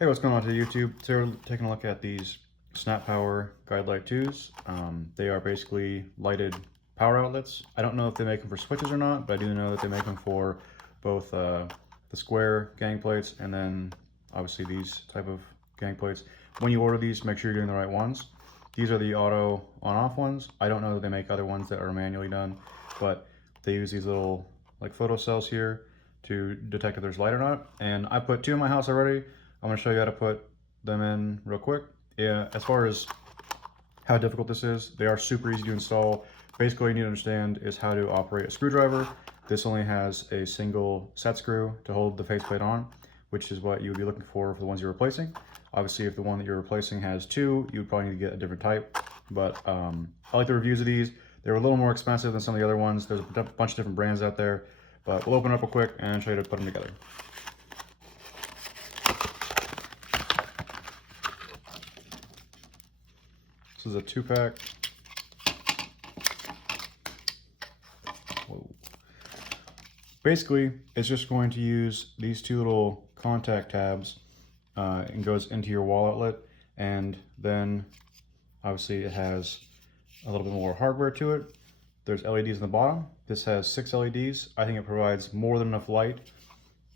Hey, what's going on to YouTube? Today we're taking a look at these Snap Power Guidelight 2s. They are basically lighted power outlets. I don't know if they make them for switches or not, but I do know that they make them for both the square gang plates and then obviously these type of gang plates. When you order these, make sure you're doing the right ones. These are the auto on-off ones. I don't know that they make other ones that are manually done, but they use these little like photo cells here to detect if there's light or not. And I put two in my house already. I'm going to show you how to put them in real quick. Yeah, as far as how difficult this is, they are super easy to install. Basically, what you need to understand is how to operate a screwdriver. This only has a single set screw to hold the faceplate on, which is what you would be looking for the ones you're replacing. Obviously, if the one that you're replacing has two, you would probably need to get a different type. But I like the reviews of these. They're a little more expensive than some of the other ones. There's a bunch of different brands out there, but we'll open it up real quick and show you how to put them together. This is a 2-pack. Whoa. Basically, it's just going to use these two little contact tabs and goes into your wall outlet, and then obviously it has a little bit more hardware to it. There's LEDs in the bottom. This has 6 LEDs. I think it provides more than enough light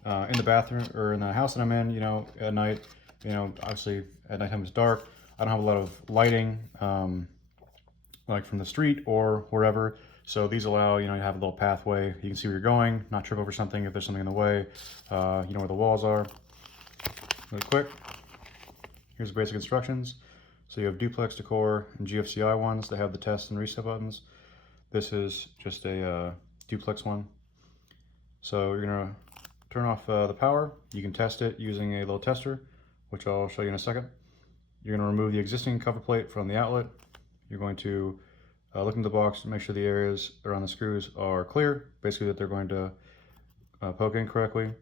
in the bathroom or in the house that I'm in, at night. Obviously at nighttime it's dark. I don't have a lot of lighting like from the street or wherever. So these allow, to have a little pathway. You can see where you're going, not trip over something if there's something in the way. You know where the walls are. Really quick, here's the basic instructions. So you have duplex decor and GFCI ones that have the test and reset buttons. This is just a duplex one. So you're gonna turn off the power. You can test it using a little tester, which I'll show you in a second. You're going to remove the existing cover plate from the outlet. You're going to look in the box to make sure the areas around the screws are clear, basically that they're going to poke in correctly.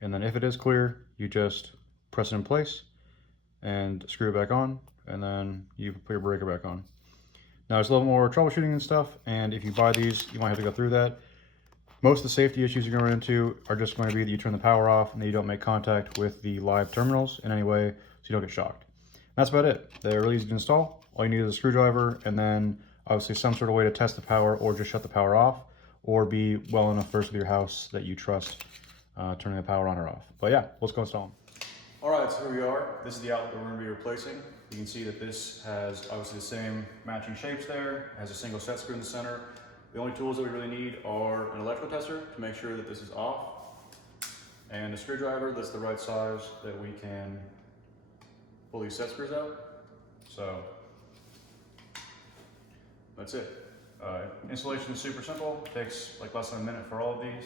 And then if it is clear, you just press it in place and screw it back on, and then you put your breaker back on. Now there's a little more troubleshooting and stuff, and if you buy these, you might have to go through that. Most of the safety issues you're going to run into are just going to be that you turn the power off and that you don't make contact with the live terminals in any way so you don't get shocked. That's about it. They're really easy to install. All you need is a screwdriver and then obviously some sort of way to test the power or just shut the power off, or be well enough versed with your house that you trust turning the power on or off. But yeah, let's go install them. All right, so here we are. This is the outlet that we're going to be replacing. You can see that this has obviously the same matching shapes there. It has a single set screw in the center. The only tools that we really need are an electrical tester to make sure that this is off, and a screwdriver that's the right size that we can pull these set screws out. So that's it. Installation is super simple. It takes like less than a minute for all of these.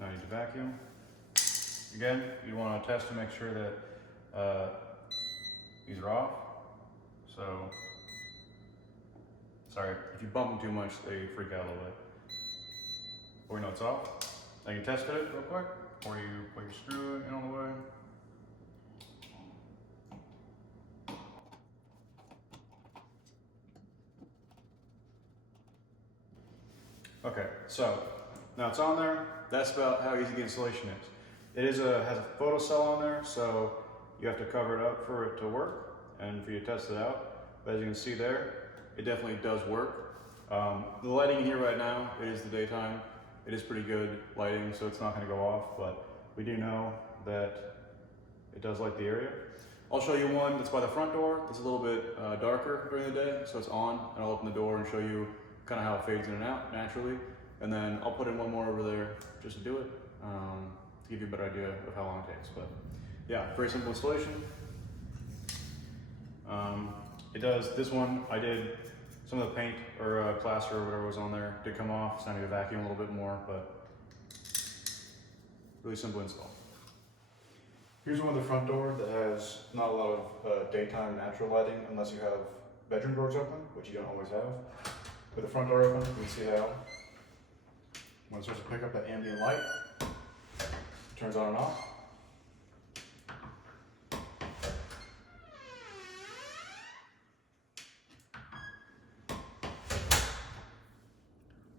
Now I need to vacuum. Again, you want to test to make sure that these are off. So, sorry, if you bump them too much, they freak out a little bit. But we know it's off. Now you tested it real quick, or you put your screw in on the way. Okay, so now it's on there. That's about how easy the installation is. It has a photo cell on there, so you have to cover it up for it to work and for you to test it out. But as you can see there, it definitely does work. The lighting here right now, it is the daytime. It is pretty good lighting, so it's not going to go off, but we do know that it does light the area. I'll show you one that's by the front door. It's a little bit darker during the day, so it's on, and I'll open the door and show you kind of how it fades in and out naturally. And then I'll put in one more over there just to do it, to give you a better idea of how long it takes. But yeah, very simple installation. It does, this one, I did some of the paint or plaster or whatever was on there did come off, so I need to vacuum a little bit more, but really simple install. Here's one with the front door that has not a lot of daytime natural lighting unless you have bedroom doors open, which you don't always have. With the front door open, you can see how when it starts to pick up that ambient light, it turns on and off.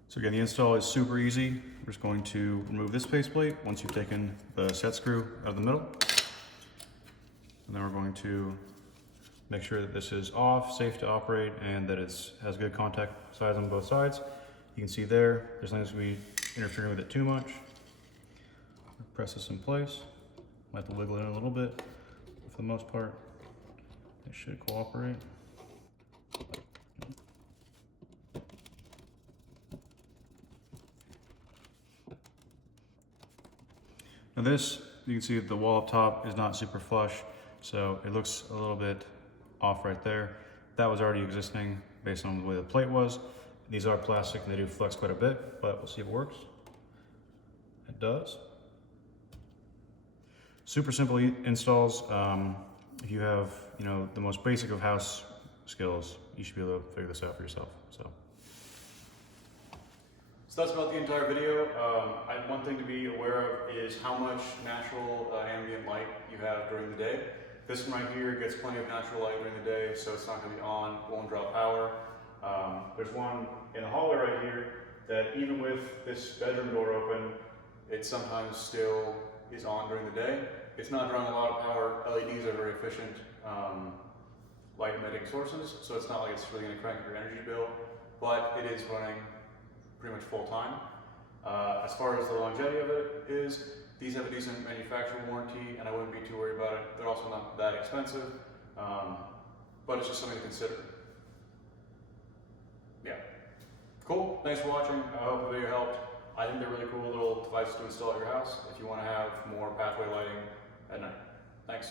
So again, the install is super easy. We're just going to remove this faceplate once you've taken the set screw out of the middle. And then we're going to make sure that this is off, safe to operate, and that it has good contact size on both sides. You can see there's nothing to be interfering with it too much. Press this in place. Might have to wiggle it in a little bit. For the most part, it should cooperate. Now this, you can see the wall up top is not super flush, so it looks a little bit off right there. That was already existing based on the way the plate was. These are plastic and they do flex quite a bit, but we'll see if it works. It does. Super simple installs. If you have, the most basic of house skills, you should be able to figure this out for yourself. So that's about the entire video. One thing to be aware of is how much natural ambient light you have during the day. This one right here gets plenty of natural light during the day, so it's not going to be on, won't draw power. There's one in the hallway right here that even with this bedroom door open, it sometimes still is on during the day. It's not drawing a lot of power. LEDs are very efficient light emitting sources, so it's not like it's really going to crank your energy bill, but it is running pretty much full time. As far as the longevity of it is, these have a decent manufacturer warranty, and I wouldn't be too worried about it. They're also not that expensive, but it's just something to consider. Yeah. Cool, thanks for watching. I hope the video helped. I think they're really cool little devices to install at your house if you want to have more pathway lighting at night. Thanks.